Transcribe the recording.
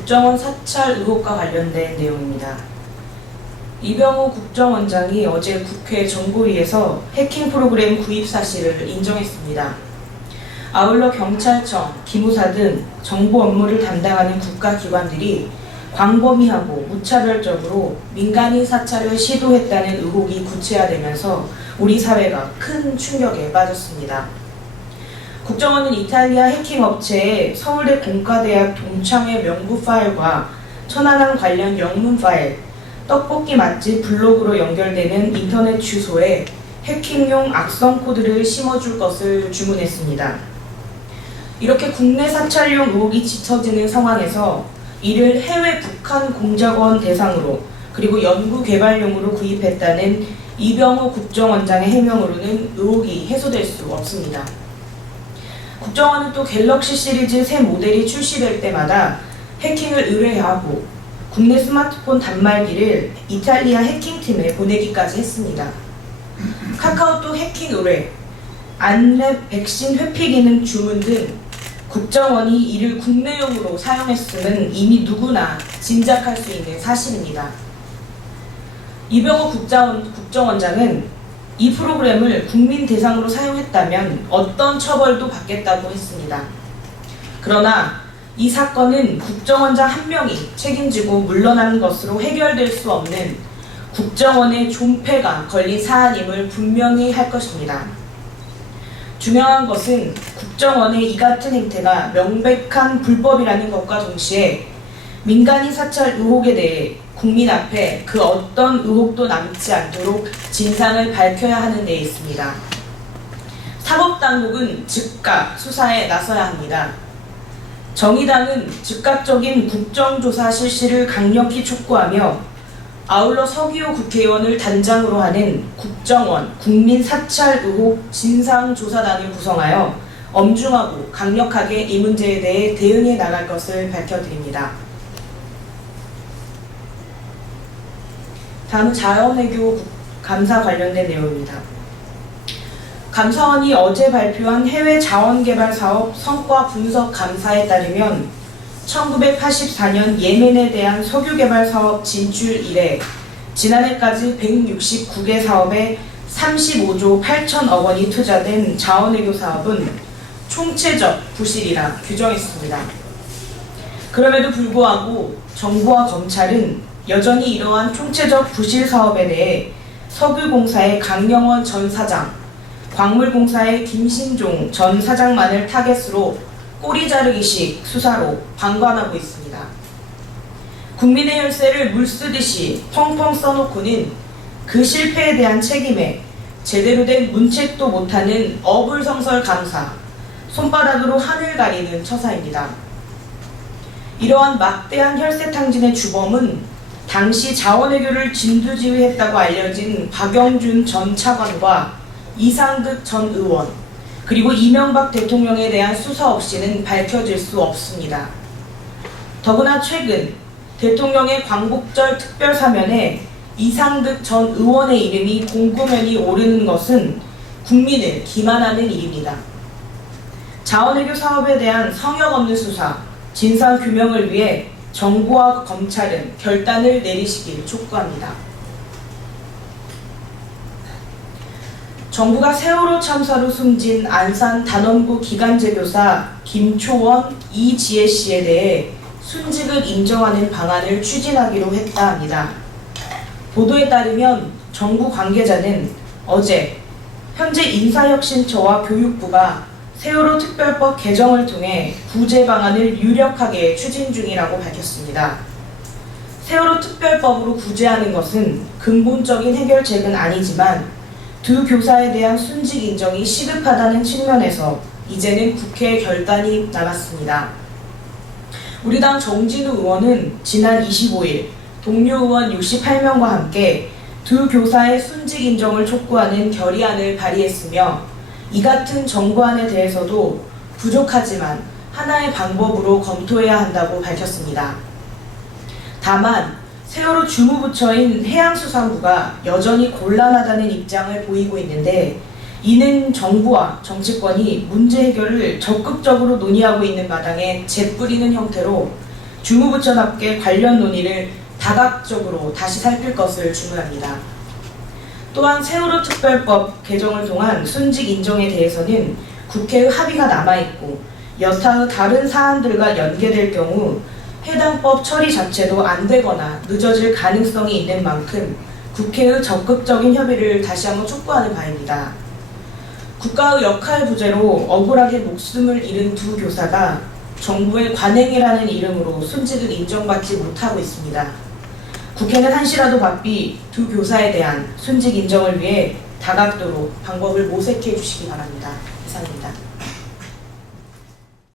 국정원 사찰 의혹과 관련된 내용입니다. 이병호 국정원장이 어제 국회 정보위에서 해킹 프로그램 구입 사실을 인정했습니다. 아울러 경찰청, 기무사 등 정보 업무를 담당하는 국가기관들이 광범위하고 무차별적으로 민간인 사찰을 시도했다는 의혹이 구체화되면서 우리 사회가 큰 충격에 빠졌습니다. 국정원은 이탈리아 해킹 업체의 서울대 공과대학 동창회 명부 파일과 천안함 관련 영문 파일, 떡볶이 맛집 블로그로 연결되는 인터넷 주소에 해킹용 악성 코드를 심어줄 것을 주문했습니다. 이렇게 국내 사찰용 의혹이 짙어지는 상황에서 이를 해외 북한 공작원 대상으로 그리고 연구개발용으로 구입했다는 이병호 국정원장의 해명으로는 의혹이 해소될 수 없습니다. 국정원은 또 갤럭시 시리즈 새 모델이 출시될 때마다 해킹을 의뢰하고 국내 스마트폰 단말기를 이탈리아 해킹팀에 보내기까지 했습니다. 카카오톡 해킹 의뢰, 안랩 백신 회피 기능 주문 등 국정원이 이를 국내용으로 사용했음은 이미 누구나 짐작할 수 있는 사실입니다. 이병호 국정원장은 이 프로그램을 국민 대상으로 사용했다면 어떤 처벌도 받겠다고 했습니다. 그러나 이 사건은 국정원장 한 명이 책임지고 물러나는 것으로 해결될 수 없는 국정원의 존폐가 걸린 사안임을 분명히 할 것입니다. 중요한 것은 국정원의 이 같은 행태가 명백한 불법이라는 것과 동시에 민간인 사찰 의혹에 대해 국민 앞에 그 어떤 의혹도 남지 않도록 진상을 밝혀야 하는 데 있습니다. 사법당국은 즉각 수사에 나서야 합니다. 정의당은 즉각적인 국정조사 실시를 강력히 촉구하며 아울러 서기호 국회의원을 단장으로 하는 국정원 국민사찰 의혹 진상조사단을 구성하여 엄중하고 강력하게 이 문제에 대해 대응해 나갈 것을 밝혀드립니다. 다음은 자원외교 감사 관련된 내용입니다. 감사원이 어제 발표한 해외 자원개발 사업 성과 분석 감사에 따르면 1984년 예멘에 대한 석유개발 사업 진출 이래 지난해까지 169개 사업에 35조 8천억 원이 투자된 자원외교 사업은 총체적 부실이라 규정했습니다. 그럼에도 불구하고 정부와 검찰은 여전히 이러한 총체적 부실 사업에 대해 석유공사의 강영원 전 사장, 광물공사의 김신종 전 사장만을 타겟으로 꼬리 자르기식 수사로 방관하고 있습니다. 국민의 혈세를 물쓰듯이 펑펑 써놓고는 그 실패에 대한 책임에 제대로 된 문책도 못하는 어불성설 감사, 손바닥으로 하늘 가리는 처사입니다. 이러한 막대한 혈세 탕진의 주범은 당시 자원외교를 진두지휘했다고 알려진 박영준 전 차관과 이상득 전 의원, 그리고 이명박 대통령에 대한 수사 없이는 밝혀질 수 없습니다. 더구나 최근 대통령의 광복절 특별사면에 이상득 전 의원의 이름이 공고면이 오르는 것은 국민을 기만하는 일입니다. 자원외교 사업에 대한 성역 없는 수사, 진상규명을 위해 정부와 검찰은 결단을 내리시길 촉구합니다. 정부가 세월호 참사로 숨진 안산 단원고 기간제교사 김초원, 이지혜 씨에 대해 순직을 인정하는 방안을 추진하기로 했다 합니다. 보도에 따르면 정부 관계자는 어제 현재 인사혁신처와 교육부가 세월호 특별법 개정을 통해 구제 방안을 유력하게 추진 중이라고 밝혔습니다. 세월호 특별법으로 구제하는 것은 근본적인 해결책은 아니지만 두 교사에 대한 순직 인정이 시급하다는 측면에서 이제는 국회의 결단이 남았습니다. 우리 당 정진우 의원은 지난 25일 동료 의원 68명과 함께 두 교사의 순직 인정을 촉구하는 결의안을 발의했으며 이 같은 정부안에 대해서도 부족하지만 하나의 방법으로 검토해야 한다고 밝혔습니다. 다만 세월호 주무부처인 해양수산부가 여전히 곤란하다는 입장을 보이고 있는데 이는 정부와 정치권이 문제 해결을 적극적으로 논의하고 있는 마당에 재뿌리는 형태로 주무부처답게 관련 논의를 다각적으로 다시 살필 것을 주문합니다. 또한 세월호 특별법 개정을 통한 순직 인정에 대해서는 국회의 합의가 남아있고 여타의 다른 사안들과 연계될 경우 해당 법 처리 자체도 안 되거나 늦어질 가능성이 있는 만큼 국회의 적극적인 협의를 다시 한번 촉구하는 바입니다. 국가의 역할 부재로 억울하게 목숨을 잃은 두 교사가 정부의 관행이라는 이름으로 순직을 인정받지 못하고 있습니다. 국회는 한시라도 바삐 두 교사에 대한 순직 인정을 위해 다각도로 방법을 모색해 주시기 바랍니다. 이상입니다.